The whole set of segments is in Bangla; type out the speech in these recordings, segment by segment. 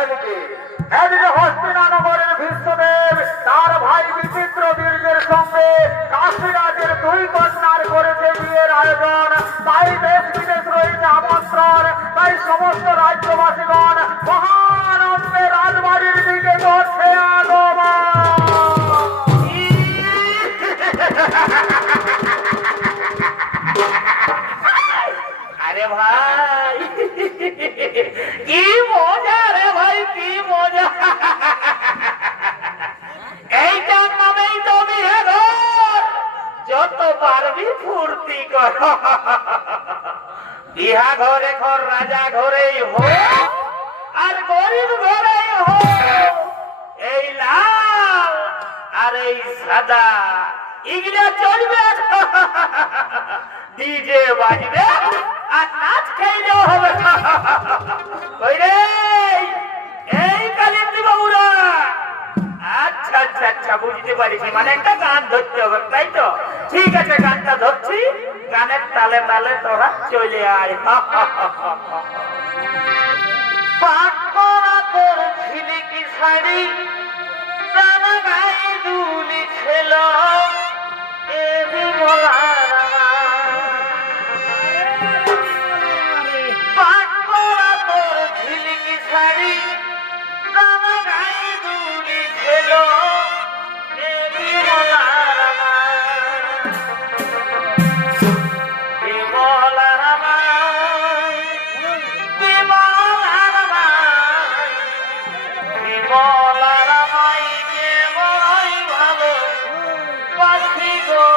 এদিকে এদিকে হস্তিনানগরের ভীষ্মদেব তার ভাই বিচিত্র বীর্যের সঙ্গে কাশীরাজের দুই কন্যার করেছে বিয়ের আয়োজন। তাই দেশ বিদেশ রয়েছে আমন্ত্রণ। তাই সমস্ত রাজ্যবাসীগণ মহানন্দে রাজবাড়ির দিকে করছে আগমন। আরে ভাই কি মজা রে ভাই, কি মজা! এইটার নামেই তো বিয়ে ঘর। যত পারবি ফুর্তি কর। বিহা ঘরে ঘর রাজা ঘরেই হোক আর গরিব ঘরেই হোক, এই লাল আর এই সাদা এগুলো চলবে। ডিজে বাজবে আর নাচ খেলেও হবে। এই কালিন্দী বাবুরা, আচ্ছা আচ্ছা আচ্ছা, বুঝতে পারিনি, মানে একটা গান ধরতে হবে, তাই তো? ঠিক আছে, গানটা ধরছি, গানের তালে তালে তোরা চলে আয়। পাক করা তোর ঝিলিকি শাড়ি, জানা গাই দুলি ছিল, এ বিমলার পাক করা তোর ঝিলিকি শাড়ি, জানা গাই দুলি ছিল, এ বিমলার বিমলার বিমলার মাইকে বড়ই ভালো বাসি গো,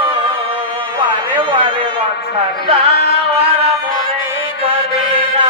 বারে বারে বাছারে যাওয়ার মনে করি না।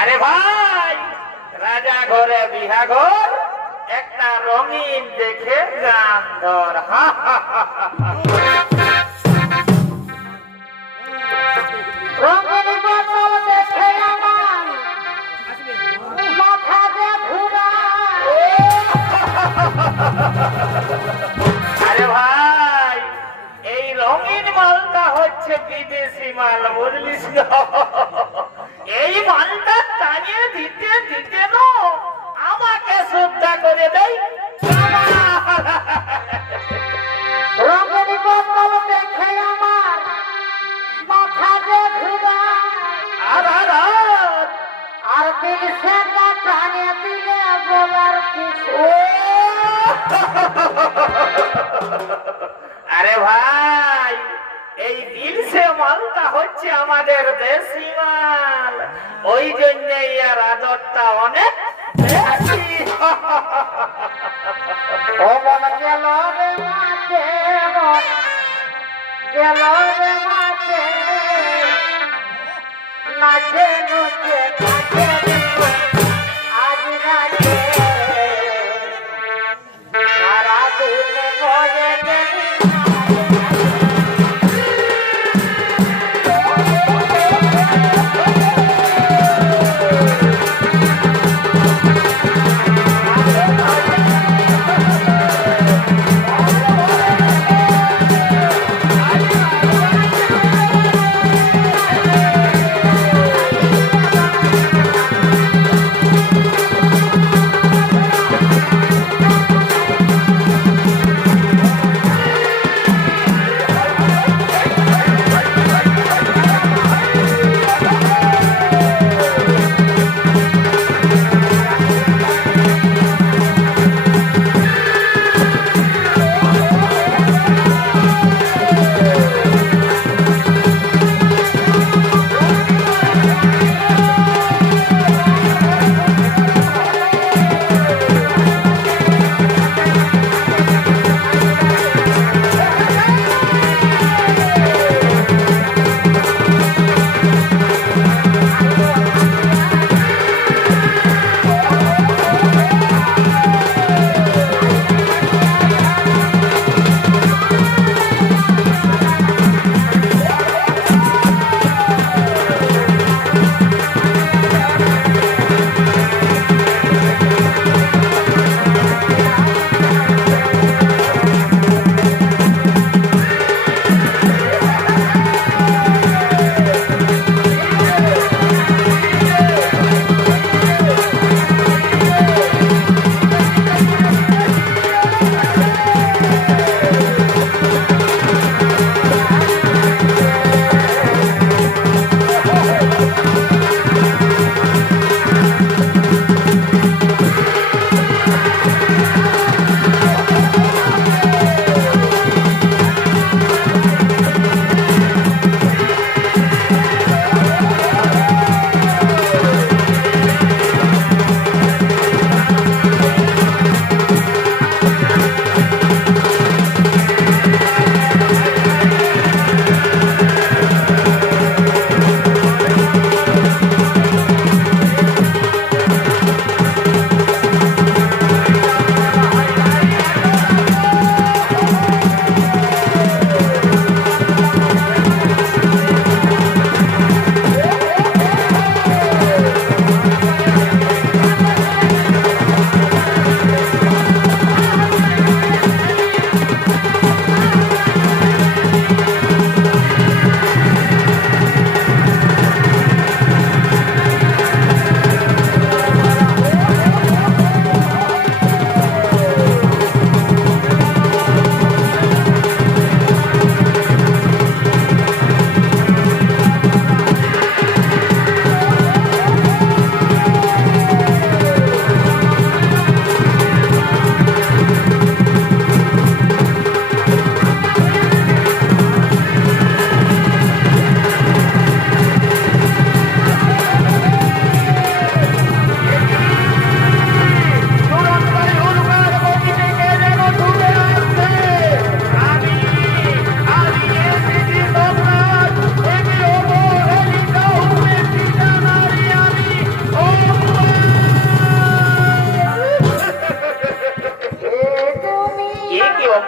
আরে ভাই, রাজা ঘরে বিহা ঘর, একটা রঙিন দেখে গান ধর। রঙের বোতল দেখে আমার মাথা যে ঘুরায়। আরে ভাই, এই রঙিন মালটা হচ্ছে বিদেশি মাল, বুঝলিস না? এই মালটা টানিয়ে দিতে দিতে না আমাকে শ্রদ্ধা করে দেয়। রঙের বোতল দেখে আমার মাথা যে ঘুরায়। আর দিল সেটা টানে দিলে বলার কিছু। আরে ভাই, এই দিলসে মালটা হচ্ছে আমাদের দেশি মাল, ওই জন্য এর আদরটা অনেক বেশি। ও মন গেল রে মাঠে, মন গেল রে মাঠে, নাচে নুচে নাচে আজ নাচে, সারা দিন মরে গেলি।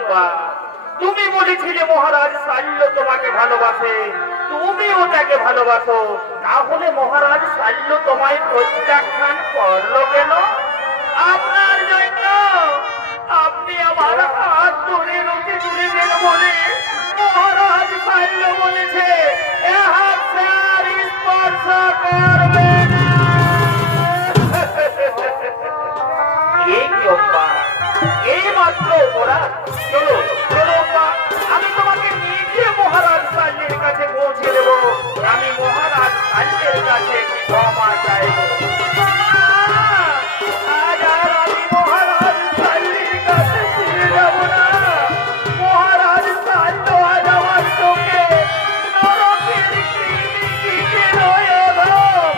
অব্বা, তুমি বলেছিলে মহারাজ শাল্য তোমাকে ভালোবাসে, তুমিও তাকে ভালোবাসো, তাহলে মহারাজ শাল্য তোমায় প্রত্যাখ্যান করলো কেন? আপনার জন্য আপনি আমার হাত ধরে রুখে তুলেছেন বলে মহারাজ শাল্য বলেছে এ হাত সে আর স্পর্শ করবে না। এই কি অব্বা, এই মাত্র অপরাধ? চলো চলো অব্বা, আমি তোমাকে নিজে মহারাজ শাল্যের কাছে পৌঁছে দেবো, আমি মহারাজ শাল্যের কাছে ক্ষমা চাইব। আজ আর আমি মহারাজ শাল্যের কাছে ফিরে যাব না। মহারাজ শাল্য আজ আমার চোখে নরকের কৃমিকে রয়ে অধম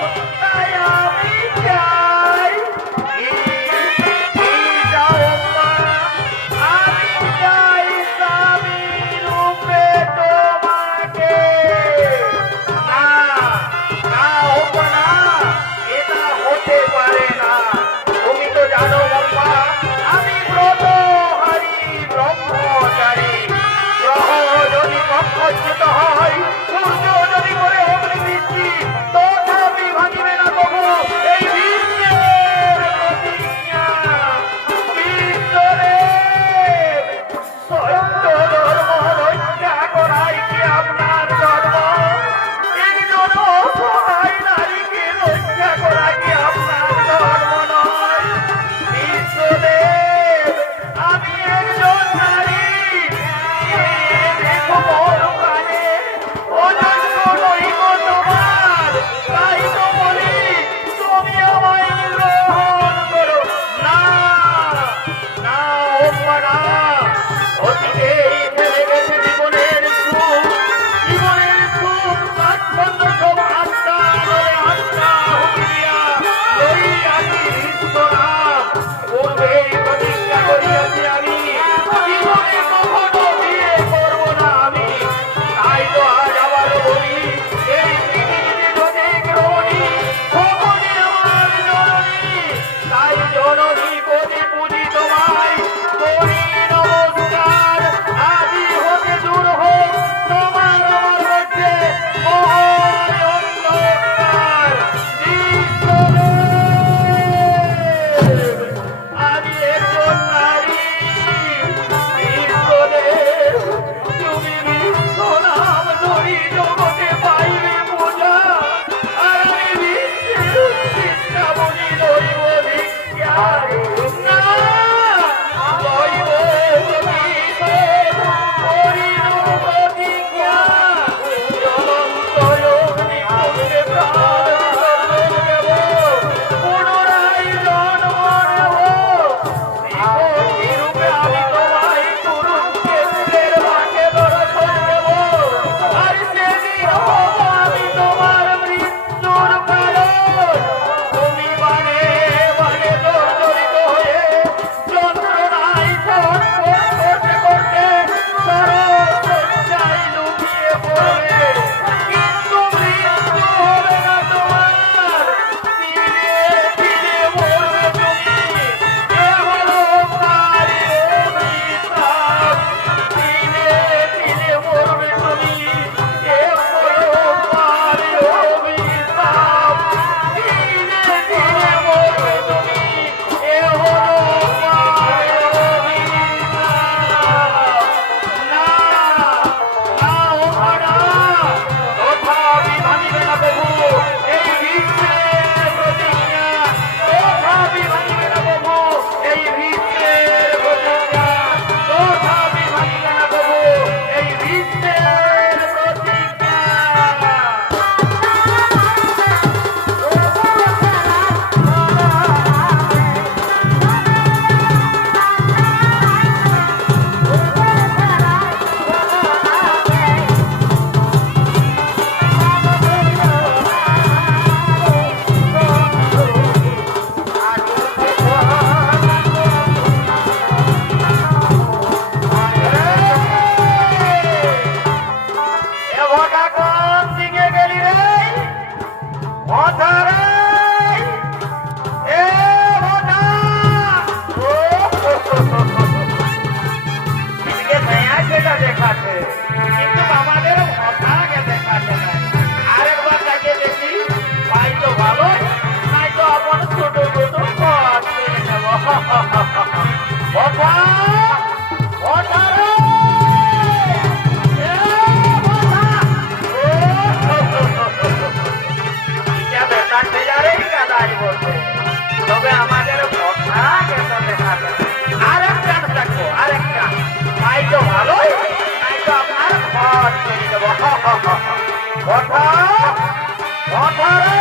কথা কথা রে